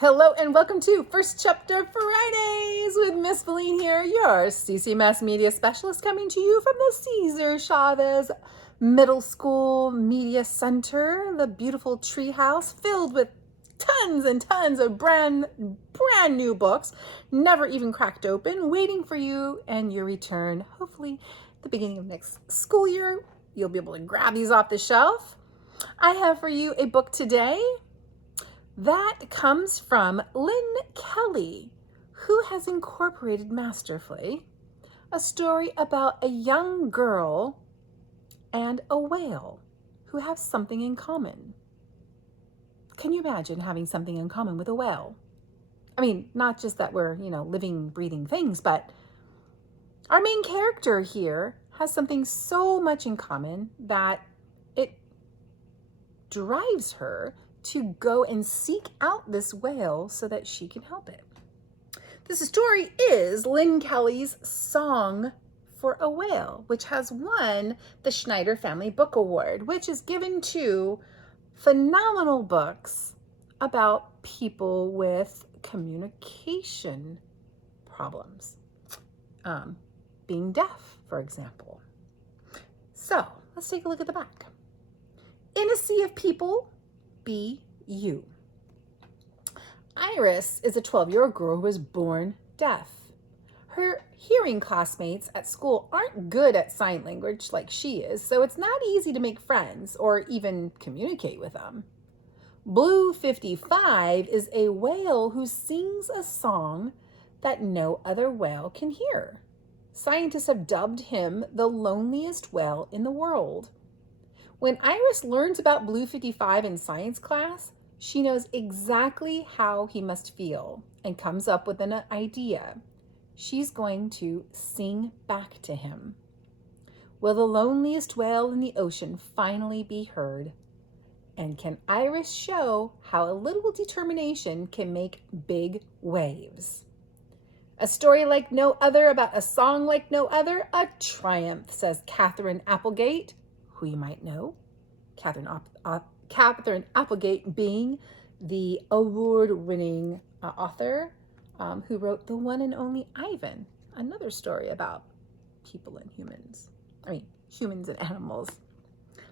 Hello and welcome to First Chapter Fridays with Miss Valine here, your CCMS media specialist, coming to you from the Cesar Chavez Middle School Media Center, the beautiful treehouse filled with tons and tons of brand new books, never even cracked open, waiting for you and your return. Hopefully, the beginning of next school year, you'll be able to grab these off the shelf. I have for you a book today that comes from Lynn Kelly, who has incorporated masterfully a story about a young girl and a whale who have something in common. Can you imagine having something in common with a whale? I mean, not just that we're, living, breathing things, but our main character here has something so much in common that it drives her to go and seek out this whale so that she can help it. This story is Lynn Kelly's Song for a Whale, which has won the Schneider Family Book Award, which is given to phenomenal books about people with communication problems, being deaf, for example. So let's take a look at the back. In a sea of people, be you. Iris is a 12-year-old girl who was born deaf. Her hearing classmates at school aren't good at sign language like she is, so it's not easy to make friends or even communicate with them. Blue 55 is a whale who sings a song that no other whale can hear. Scientists have dubbed him the loneliest whale in the world. When Iris learns about Blue 55 in science class, she knows exactly how he must feel and comes up with an idea. She's going to sing back to him. Will the loneliest whale in the ocean finally be heard? And can Iris show how a little determination can make big waves? A story like no other about a song like no other, a triumph, says Catherine Applegate, who you might know. Catherine Applegate being the award-winning author who wrote The One and Only Ivan, another story about people and humans. Humans and animals.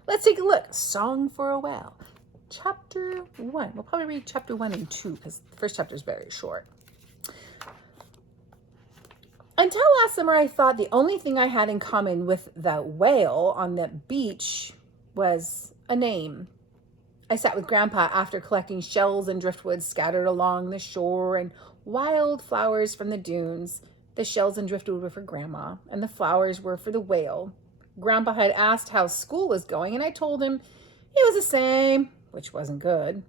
Let's take a look. Song for a Whale. Chapter 1. We'll probably read chapter 1 and 2 because the first chapter is very short. Until last summer, I thought the only thing I had in common with the whale on the beach was a name. I sat with Grandpa after collecting shells and driftwood scattered along the shore and wild flowers from the dunes. The shells and driftwood were for Grandma, and the flowers were for the whale. Grandpa had asked how school was going, and I told him it was the same, which wasn't good.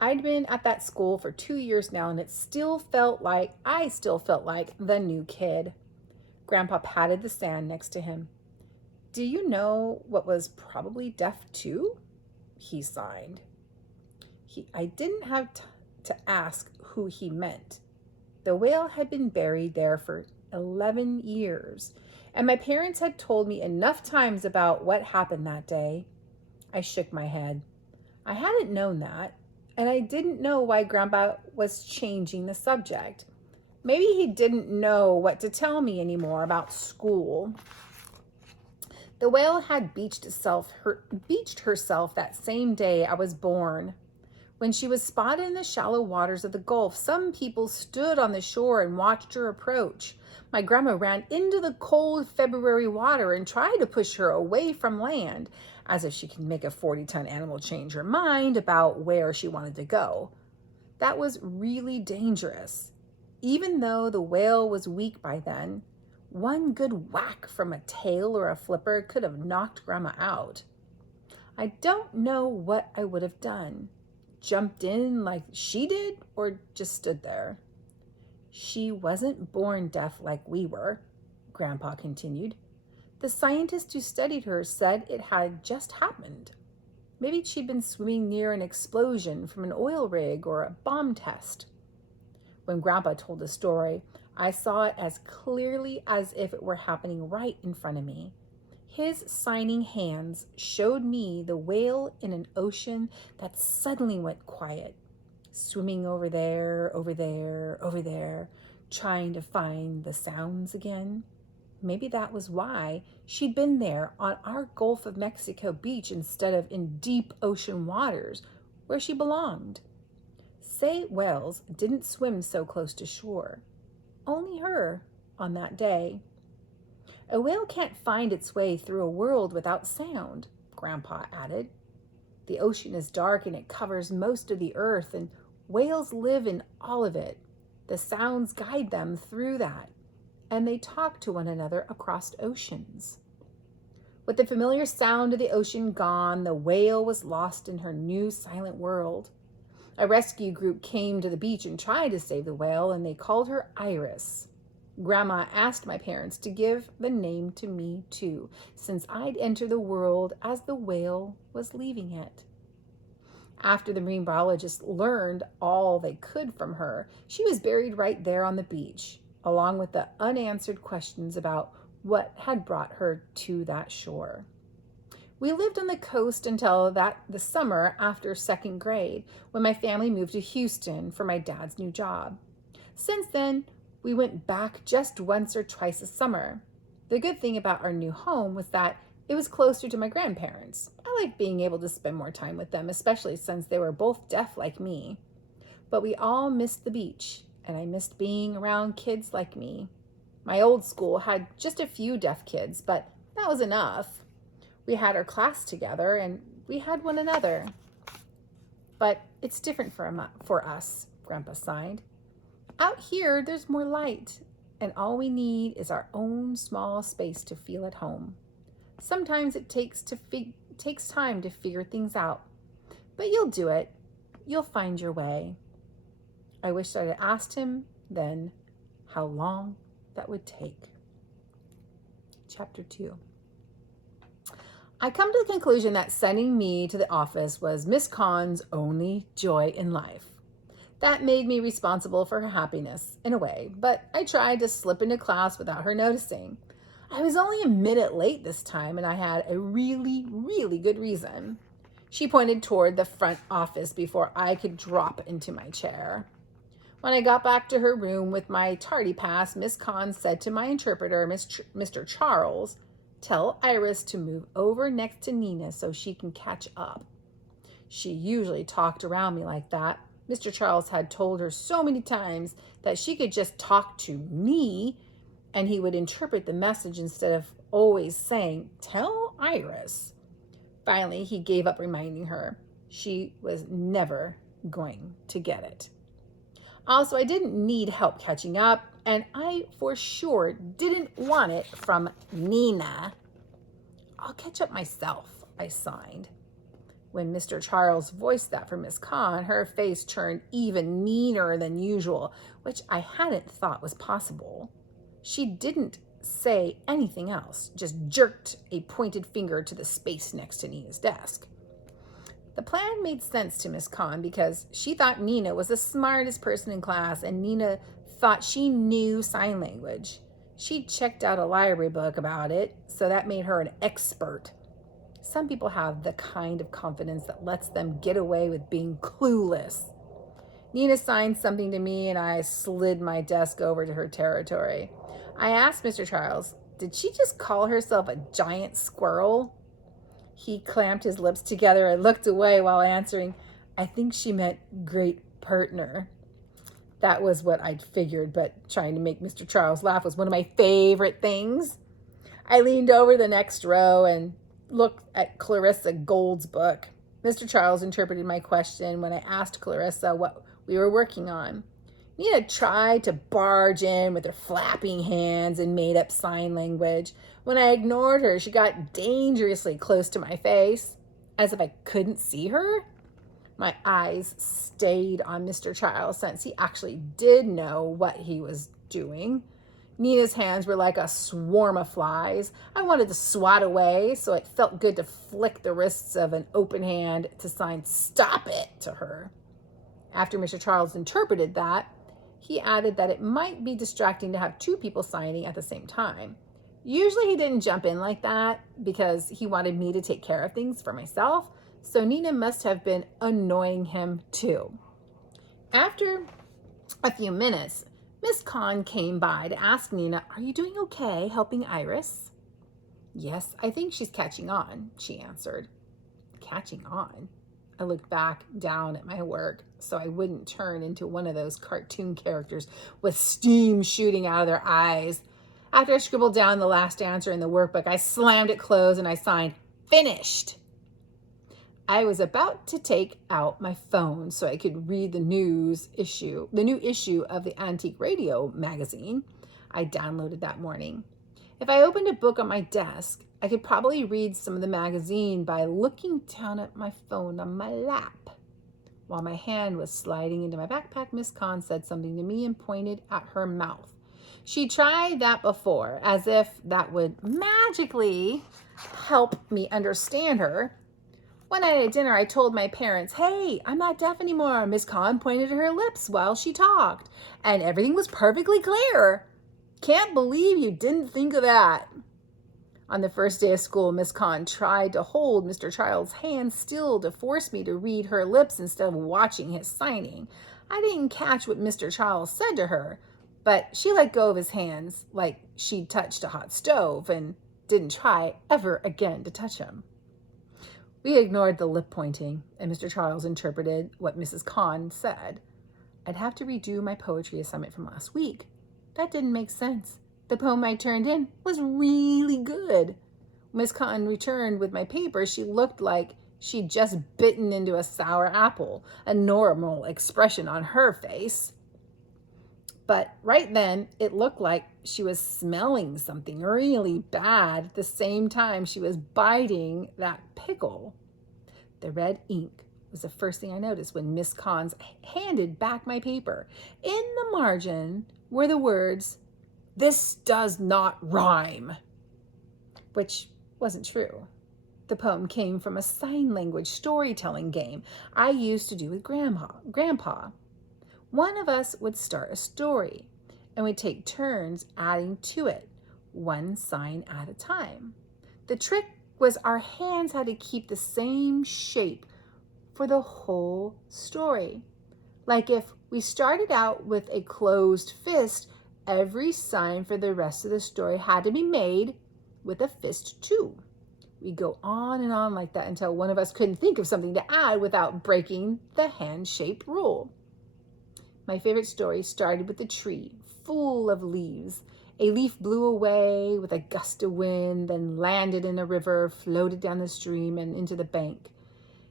I'd been at that school for 2 years now, and I still felt like the new kid. Grandpa patted the sand next to him. Do you know what was probably deaf too? He sighed. I didn't have to ask who he meant. The whale had been buried there for 11 years, and my parents had told me enough times about what happened that day. I shook my head. I hadn't known that. And I didn't know why Grandpa was changing the subject. Maybe he didn't know what to tell me anymore about school. The whale had beached herself that same day I was born. When she was spotted in the shallow waters of the Gulf, some people stood on the shore and watched her approach. My grandma ran into the cold February water and tried to push her away from land, as if she could make a 40-ton animal change her mind about where she wanted to go. That was really dangerous. Even though the whale was weak by then, one good whack from a tail or a flipper could have knocked Grandma out. I don't know what I would have done. Jumped in like she did, or just stood there. She wasn't born deaf like we were, Grandpa continued. The scientist who studied her said it had just happened. Maybe she'd been swimming near an explosion from an oil rig or a bomb test. When Grandpa told the story, I saw it as clearly as if it were happening right in front of me. His signing hands showed me the whale in an ocean that suddenly went quiet. swimming over there, over there, over there, trying to find the sounds again. Maybe that was why she'd been there on our Gulf of Mexico beach instead of in deep ocean waters where she belonged. Say whales didn't swim so close to shore. Only her on that day. A whale can't find its way through a world without sound, Grandpa added. The ocean is dark and it covers most of the earth, and whales live in all of it. The sounds guide them through that, and they talk to one another across oceans. With the familiar sound of the ocean gone, the whale was lost in her new silent world. A rescue group came to the beach and tried to save the whale, and they called her Iris. Grandma asked my parents to give the name to me too, since I'd enter the world as the whale was leaving it. After the marine biologists learned all they could from her, she was buried right there on the beach, along with the unanswered questions about what had brought her to that shore. We lived on the coast until the summer after second grade, when my family moved to Houston for my dad's new job. Since then, we went back just once or twice a summer. The good thing about our new home was that it was closer to my grandparents. I liked being able to spend more time with them, especially since they were both deaf like me. But we all missed the beach, and I missed being around kids like me. My old school had just a few deaf kids, but that was enough. We had our class together, and we had one another. But it's different for us, Grandpa sighed. Out here, there's more light, and all we need is our own small space to feel at home. Sometimes it takes time to figure things out, but you'll do it. You'll find your way. I wished I'd asked him then how long that would take. Chapter 2. I come to the conclusion that sending me to the office was Miss Khan's only joy in life. That made me responsible for her happiness, in a way, but I tried to slip into class without her noticing. I was only a minute late this time, and I had a really, really good reason. She pointed toward the front office before I could drop into my chair. When I got back to her room with my tardy pass, Miss Khan said to my interpreter, Mr. Charles, "Tell Iris to move over next to Nina so she can catch up." She usually talked around me like that. Mr. Charles had told her so many times that she could just talk to me and he would interpret the message instead of always saying, "Tell Iris." Finally, he gave up reminding her. She was never going to get it. Also, I didn't need help catching up, and I for sure didn't want it from Nina. "I'll catch up myself," I signed. When Mr. Charles voiced that for Miss Khan, her face turned even meaner than usual, which I hadn't thought was possible. She didn't say anything else, just jerked a pointed finger to the space next to Nina's desk. The plan made sense to Miss Khan because she thought Nina was the smartest person in class, and Nina thought she knew sign language. She'd checked out a library book about it, so that made her an expert. Some people have the kind of confidence that lets them get away with being clueless. Nina signed something to me, and I slid my desk over to her territory. I asked Mr. Charles, "Did she just call herself a giant squirrel?" He clamped his lips together and looked away while answering, "I think she meant great partner." That was what I'd figured, but trying to make Mr. Charles laugh was one of my favorite things. I leaned over the next row and looked at Clarissa Gold's book. Mr. Charles interpreted my question when I asked Clarissa what we were working on. Nina tried to barge in with her flapping hands and made up sign language. When I ignored her, she got dangerously close to my face, as if I couldn't see her. My eyes stayed on Mr. Charles since he actually did know what he was doing. Nina's hands were like a swarm of flies. I wanted to swat away, so it felt good to flick the wrists of an open hand to sign "Stop it" to her. After Mr. Charles interpreted that, he added that it might be distracting to have two people signing at the same time. Usually he didn't jump in like that because he wanted me to take care of things for myself, so Nina must have been annoying him too. After a few minutes, Miss Conn came by to ask Nina, "Are you doing okay helping Iris?" "Yes, I think she's catching on," she answered. Catching on? I looked back down at my work so I wouldn't turn into one of those cartoon characters with steam shooting out of their eyes. After I scribbled down the last answer in the workbook, I slammed it closed and I signed, "Finished." I was about to take out my phone so I could read the new issue of the Antique Radio magazine I downloaded that morning. If I opened a book on my desk, I could probably read some of the magazine by looking down at my phone on my lap. While my hand was sliding into my backpack, Miss Conn said something to me and pointed at her mouth. She tried that before, as if that would magically help me understand her. One night at dinner, I told my parents, "Hey, I'm not deaf anymore." Miss Conn pointed at her lips while she talked, and everything was perfectly clear. Can't believe you didn't think of that. On the first day of school, Miss Conn tried to hold Mr. Child's hand still to force me to read her lips instead of watching his signing. I didn't catch what Mr. Child said to her, but she let go of his hands like she'd touched a hot stove and didn't try ever again to touch him. We ignored the lip pointing, and Mr. Charles interpreted what Mrs. Conn said. I'd have to redo my poetry assignment from last week. That didn't make sense. The poem I turned in was really good. Miss Conn returned with my paper. She looked like she'd just bitten into a sour apple, a normal expression on her face. But right then, it looked like she was smelling something really bad at the same time she was biting that pickle. The red ink was the first thing I noticed when Miss Conn handed back my paper. In the margin were the words, "This does not rhyme," which wasn't true. The poem came from a sign language storytelling game I used to do with Grandpa. One of us would start a story and we'd take turns adding to it, one sign at a time. The trick was our hands had to keep the same shape for the whole story. Like if we started out with a closed fist, every sign for the rest of the story had to be made with a fist too. We'd go on and on like that until one of us couldn't think of something to add without breaking the hand shape rule. My favorite story started with a tree full of leaves. A leaf blew away with a gust of wind, then landed in a river, floated down the stream and into the bank.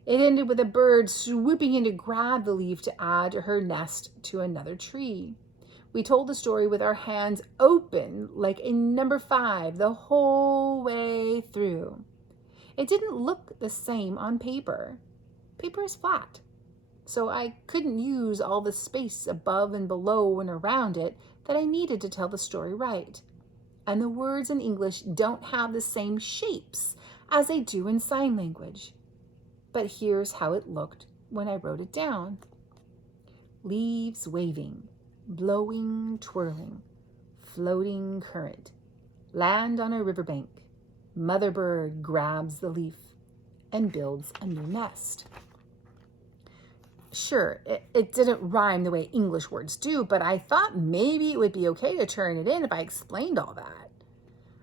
It ended with a bird swooping in to grab the leaf to add to her nest to another tree. We told the story with our hands open like a number 5 the whole way through. It didn't look the same on paper. Paper is flat, so I couldn't use all the space above and below and around it that I needed to tell the story right. And the words in English don't have the same shapes as they do in sign language. But here's how it looked when I wrote it down. Leaves waving, blowing, twirling, floating current, land on a riverbank. Mother bird grabs the leaf and builds a new nest. Sure, it didn't rhyme the way English words do, but I thought maybe it would be okay to turn it in if I explained all that.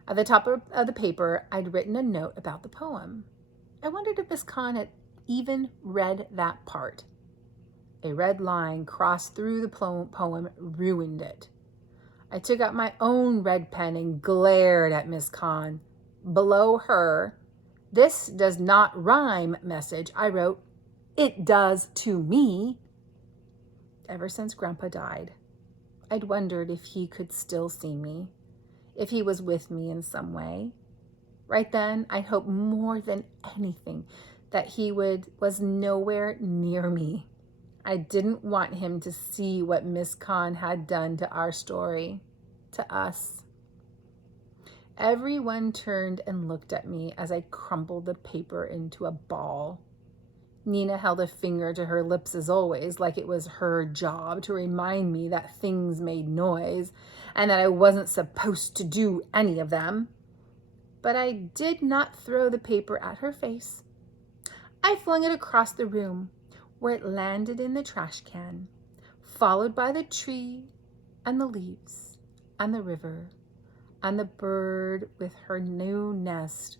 At the top of the paper, I'd written a note about the poem. I wondered if Miss Conn had even read that part. A red line crossed through the poem ruined it. I took out my own red pen and glared at Miss Conn. Below her, "This does not rhyme" message, I wrote, "It does to me." Ever since Grandpa died, I'd wondered if he could still see me, if he was with me in some way. Right then, I hoped more than anything that he was nowhere near me. I didn't want him to see what Miss Conn had done to our story, to us. Everyone turned and looked at me as I crumpled the paper into a ball. Nina held a finger to her lips as always, like it was her job to remind me that things made noise and that I wasn't supposed to do any of them. But I did not throw the paper at her face. I flung it across the room, where it landed in the trash can. followed by the tree and the leaves and the river and the bird with her new nest,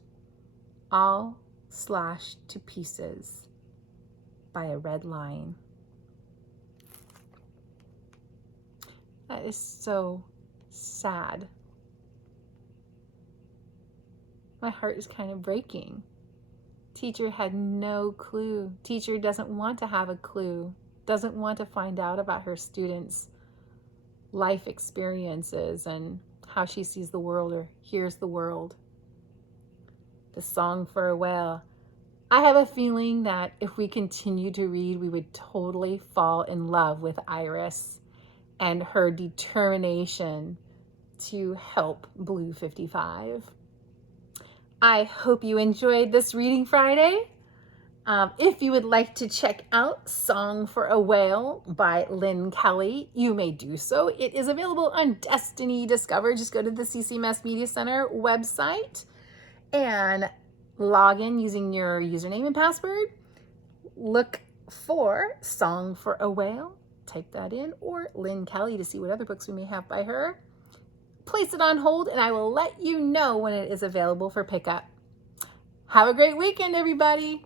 all slashed to pieces by a red line. That is so sad. My heart is kind of breaking. Teacher had no clue. Teacher doesn't want to have a clue, doesn't want to find out about her students' life experiences and how she sees the world or hears the world. The Song for a Whale. I have a feeling that if we continue to read, we would totally fall in love with Iris and her determination to help Blue 55. I hope you enjoyed this Reading Friday. If you would like to check out Song for a Whale by Lynn Kelly, you may do so. It is available on Destiny Discover. Just go to the CCMS Media Center website and log in using your username and password. Look for Song for a Whale, type that in, or Lynn Kelly to see what other books we may have by her. Place it on hold and I will let you know when it is available for pickup. Have a great weekend, everybody.